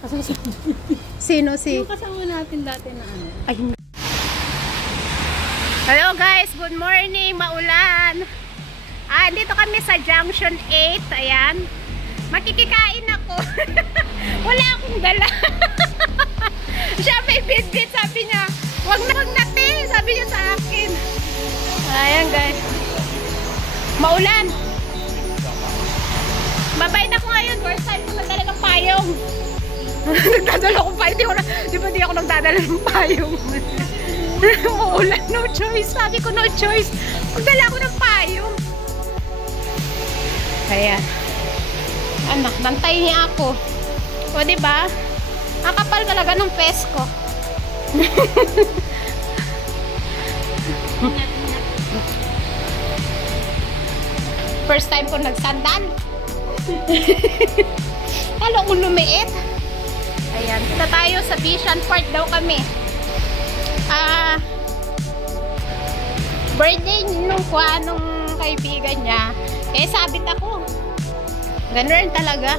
Kasi Sino si? yung kasama natin dati na ano. Ay, hindi. Hello guys, good morning, maulan. Dito kami sa Junction 8, ayan. Makikikain ako. Wala akong dala. Siya may bit-bit, sabi niya, wag na te, sabi niya sa akin. Ayan guys. Maulan. Mabait ako ngayon, first time ko nagdala ng payong. Nagdadala akong payong, di ba di ako nagdadala ng payong? Maulan, no choice. Sabi ko no choice. Magdala ako ng payong. Ayan. Anak, bantay niya ako. O diba? Ang kapal talaga ng pesko. First time ko nagsandal. Lalo kong lumiit. Ayan. Punta tayo sa Vision Park daw kami. Birthday nung kaibigan niya. Eh sabit ako. Ganun talaga.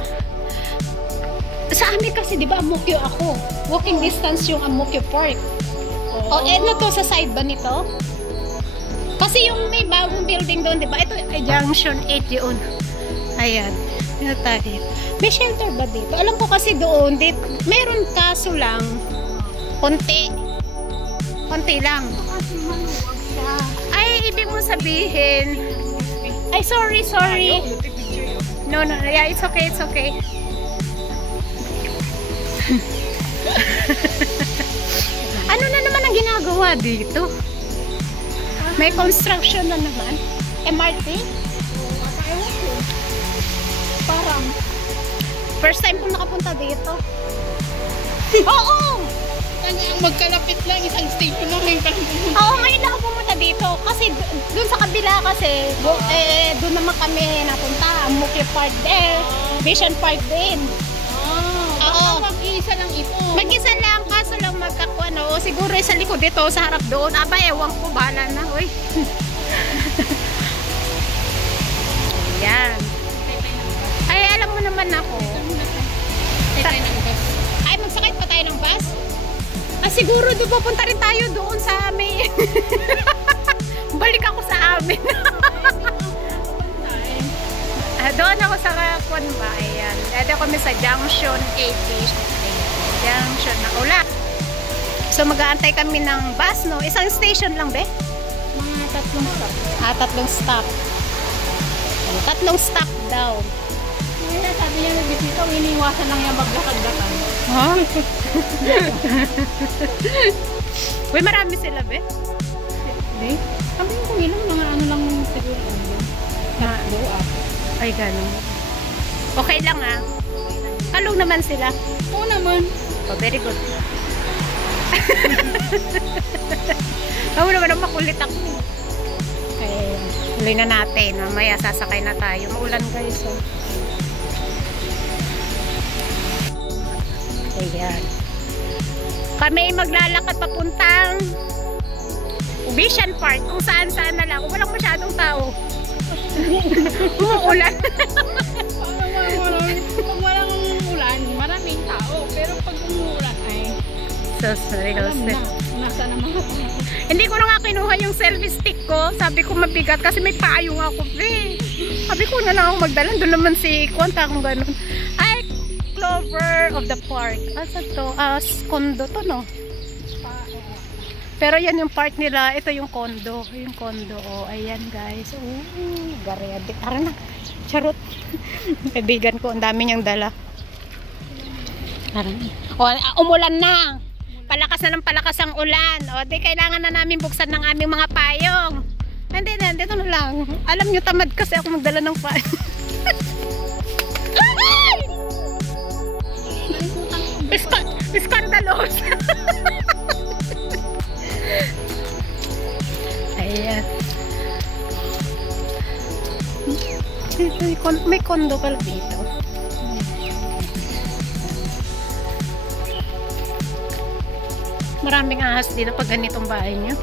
Sa amin kasi, di ba, Amokyo ako. Walking distance yung Amokyo Park. O, ano to, sa side ba nito? Kasi yung may bagong building doon, di ba? Ito, Junction 8 yun. Ayan. Ano tayo? May shelter ba dito? Alam ko kasi doon, meron kaso lang, konti. Konti lang. Ay, ibig mo sabihin. Ay, sorry. No, yeah, it's okay, it's okay. Ano na naman ang ginagawa dito? May construction na naman. MRT? Parang first time kong nakapunta dito. Oo! Magkalapit lang, isang station lang ngayon ka lang pumunta. Oo, ngayon ako pumunta dito. Kasi dun sa kabila kasi, dun naman kami napunta. Amokyo Park din. Vision Park din. Oo. Mag-isa lang ito. Mag-isa lang, kaso lang magkakuano. Siguro sa likod dito, sa harap doon. Aba, ewan ko, bahala na. Uy. Ayan. Ay, alam mo naman ako. Ay, magsakay pa tayo ng bus? Siguro doon pupunta rin tayo doon sa amin. Balik ako sa amin. Doon ako sa Kwan ba? Ayan. Dito kami sa Junction 8. Junction na ulan. So mag-aantay kami ng bus, no? Isang station lang, be? Mga 3 stop. 3 stop. 3 stop daw. Sabi niya nagbisita, iniwasan lang yung maglakad-lakad. Huh? Uy, marami sila, be? Hindi. Sabi mo kung ilang mga ano lang siguro. Ay, gano'n. Okay lang, ah. Kalong naman sila. Oo naman. Oh, very good. Ako naman ang makulit ako. Okay, tuloy na natin. Mamaya sasakay na tayo. Maulan guys. Oh. Ayan. Kami maglalakad papuntang Vision Park. Kung saan-saan na lang. Walang masyadong tao. Umuulan. Pag walang ulan, maraming tao. Pero pag umuulan ay alam na, nasa na mga tao. Hindi ko na nga kinuha yung selfie stick ko. Sabi ko mabigat kasi may payong ako. Sabi ko na lang ako magdala. Doon naman si Kwanta kung gano'n. Ay, Clover of the Park. Asa to? Condo to, no? Pero yan yung part nila. Ito yung condo. Yung condo. Oh, ayan guys. Garede. Tara na. Charot. Kaibigan ko. Ang dami niyang dala. Tara na. Oh, umulan na. Palakas na ng palakas ang ulan. O, di kailangan na namin buksan ng aming mga payong. Hindi na, dito na lang. Alam nyo, tamad kasi ako magdala ng payong. Iskandalos. Ayan. May kondo pala dito. Maraming ahas dito pag ganitong bahay niyo.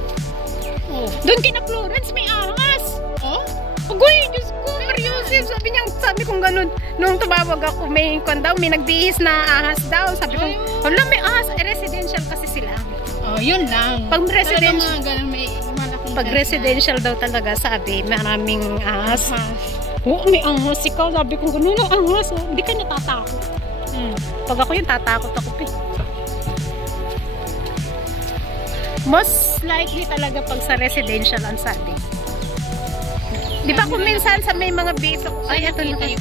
Oh. Doon kina Florence may ahas. Oh? Agoy, Diyos ko, Marius. kasi sabi kong ganun. Nung tumawag ako, may kwan daw, may nagbihis na ahas daw. Sabi ko, wala, may ahas. Residential kasi sila. Oh, yun lang. Pag residential, may malaking pag residential daw talaga, sabi, maraming ahas. Oo, may ahas. Ikaw, sabi ko, ganun ang ahas. Hindi ka natatakot. Pag ako yun, tatakot ako. Most likely talaga pag sa residential ang sabi. Di ba kung minsan sa may mga bito, ay, ito na kayo.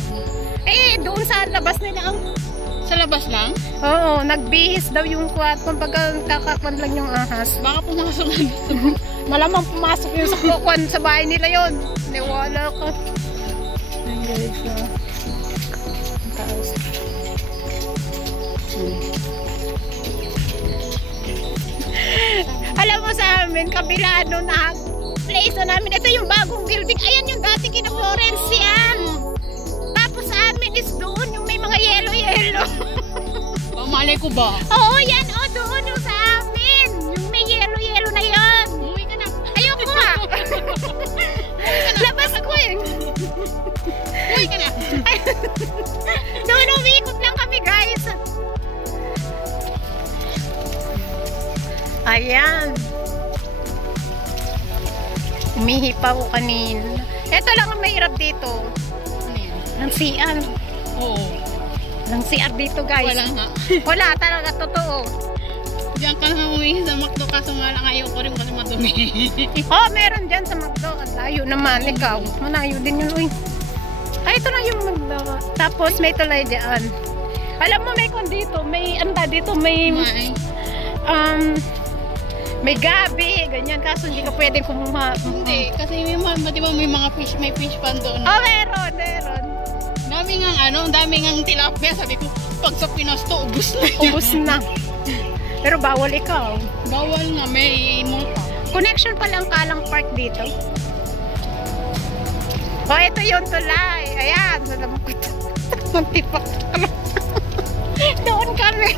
Doon sa labas nila ang... Sa labas lang? Oo, nagbihis daw yung kwat. Kumbaga, kakakwan lang yung ahas. Baka pumasok na dito. Malamang pumasok yung sa kukwan sa bahay nila yon. Niwala ka. Ay, guys, taas. Alam mo sa amin, kabila na place na namin. Ito yung bagong building. Ayan yung dati kina Florence yan. Tapos sa amin is doon yung may mga yellow. Malay ko ba? Oo, yan. O, doon yung sa amin. Yung may yellow na yan. Umuwi ka na. Ayoko nga. Labas ko eh. Umuwi ka na. Doon umikot lang kami, guys. Ayan. Umihipa ko kanina. Ito lang ang mahirap dito. Ano yan? Ng CR. Oo. Ng CR dito, guys. Wala nga. Wala talaga, totoo. Diyan ka na umuwi sa McDo kaso nga lang ayaw ko rin kasi madumi. Oh, meron dyan sa McDo. Ang layo naman, ikaw. Malayo din yun, uy. Ay, ito na yung McDo. Tapos may tulay dyan. Alam mo, may kon dito. May, dito, may... may gabi, ganyan. Kaso hindi ka pwedeng kumuha. Hindi, kasi di ba may mga fish, may fish pan doon. Oh, meron. Dami ngang tilapia. Sabi ko, pag sa Pinas to, ubus na. Ubus na. Pero bawal ikaw. Bawal nga, may multa. Connection pa lang Kalang Park dito. Oh, ito yung tulay. Ayan, alam ko ito. Magtipak. Doon kami.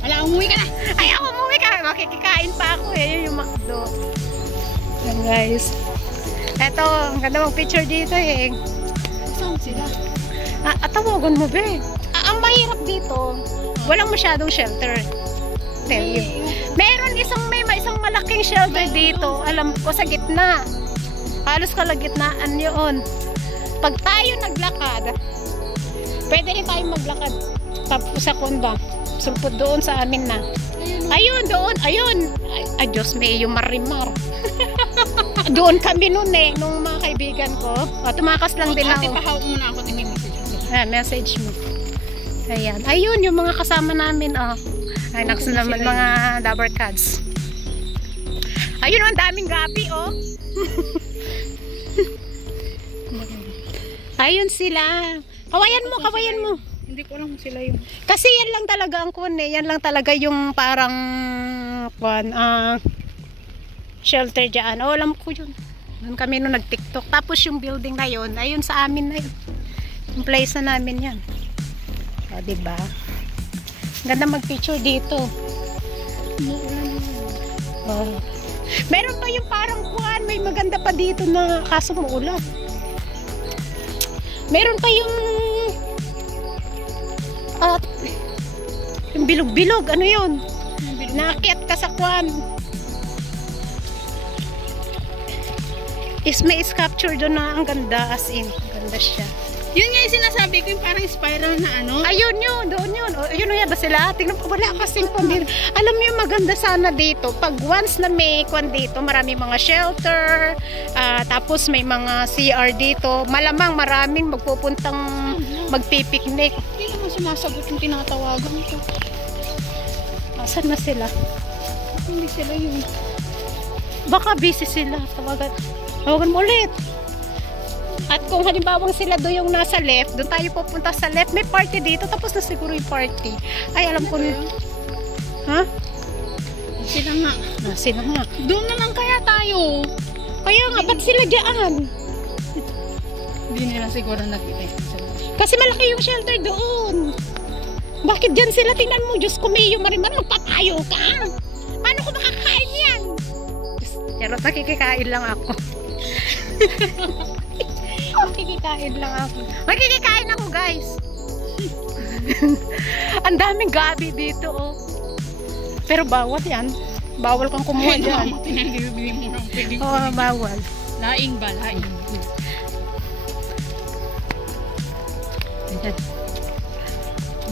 Wala, umuwi ka na. Ay, ako umuwi ka. Makikikain pa ako eh. Yun yung McDo. Yan, guys. Eto, ang ganda mong picture dito eh. Saan sila? Tawagan mo, be. Ang mahirap dito, walang masyadong shelter. Tell you. Meron may isang malaking shelter dito. Alam ko, sa gitna. Halos kalagitnaan yun. Pag tayo naglakad, pwede rin tayo maglakad. Tapos sa konda. Sulpot doon sa amin na. Ayun, doon. Ayun. Ay, Diyos, may yung marimar. Doon kami noon eh, nung mga kaibigan ko. Tumakas lang din ako. Ate, pahawak muna ako. Message mo. Ayan. Ayun, yung mga kasama namin. Ay, naksa naman mga Dabber Cats. Ayun, ang daming gabi, oh. Ayun sila. Kawayan mo. Hindi ko alam sila yun. Kasi yan lang talaga ang yan lang talaga yung parang shelter dyan. Alam ko yun. Doon kami nung nag-TikTok. Tapos yung building na yun, ayun sa amin na yun. Yung place na namin yan. O, diba? Ganda mag-picture dito. Meron pa yung parang may maganda pa dito na kaso muulan. Meron pa yung yung bilog-bilog, ano yun? Naakyat ka sa may sculpture doon na ang ganda, as in, ganda siya. Yun nga yung sinasabi ko, yung parang spiral na ano. Ayun yun, doon yun. Ayun ba sila? Tingnan po, wala kasing dito. Alam mo yung maganda sana dito, pag once na may dito, marami mga shelter, tapos may mga CR dito, malamang maraming magpupuntang magpipiknik. Hindi naman sumasagot yung tinatawagan ko. Asan na sila? Hindi sila yun. Baka busy sila. Tawagan mo ulit. At kung halimbawang sila doon yung nasa left, doon tayo pupunta sa left, may party dito, tapos na siguro yung party. Ay, alam ko na. Ha? Sila nga. Sila nga. Doon na lang kaya tayo. Kaya nga, ba't sila dyan? Hindi nila siguro nakita. Kasi malaki yung shelter doon. Bakit dyan sila? Tingnan mo, Diyos ko, may yung marimar, magpatayo ka. Paano ko makakain yan? Charot, nakikikain lang ako. Makikikain lang ako. Makikikain ako, guys. Ang daming gabi dito, oh. Pero bawal yan. Bawal kang kumuha dyan. Oo, bawal. Laing ba? Laing. Ayan.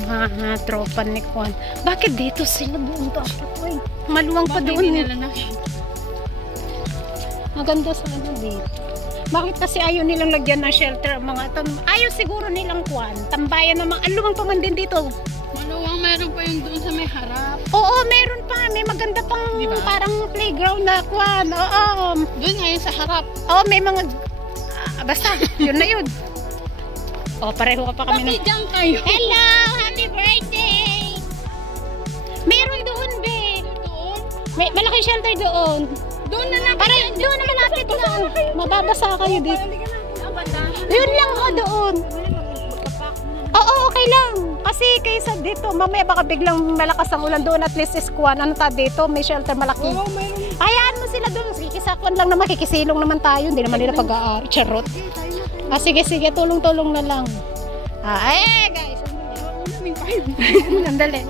Mga tropa ni Juan. Bakit dito sila doon dapat? Uy, maluwang pa doon. Hindi nila nakita. Maganda sa ano dito. Bakit kasi ayaw nilang lagyan ng shelter mga ayaw siguro nilang Juan. Tambayan naman. Ang luwang pa man din dito. Maluwang, meron pa yung doon sa may harap. Oo, meron pa. May maganda pang Diba? parang playground na Juan. Oo. Doon ngayon sa harap. Oo, may mga basta, yun na yun. Oh, pareho ka pa kami. Bakit dyan kayo? Hello! Happy birthday! Meron doon, be. Doon? May malaki shelter doon. Doon na lang. Para doon na malapit lang. Mababasa kayo dito. Yun lang o doon. Oo, okay lang. Kasi kaysa dito, mamaya baka biglang malakas ang ulan doon. At least is Kuwan. Ano ta dito? May shelter malaki. Oo, mayroon. Hayaan mo sila doon. Kikisakwan lang naman. Kikisilong naman tayo. Hindi naman nila pag-aari. Charot. Ah, sige, sige. Tulong-tulong na lang. Ah, guys. Andali.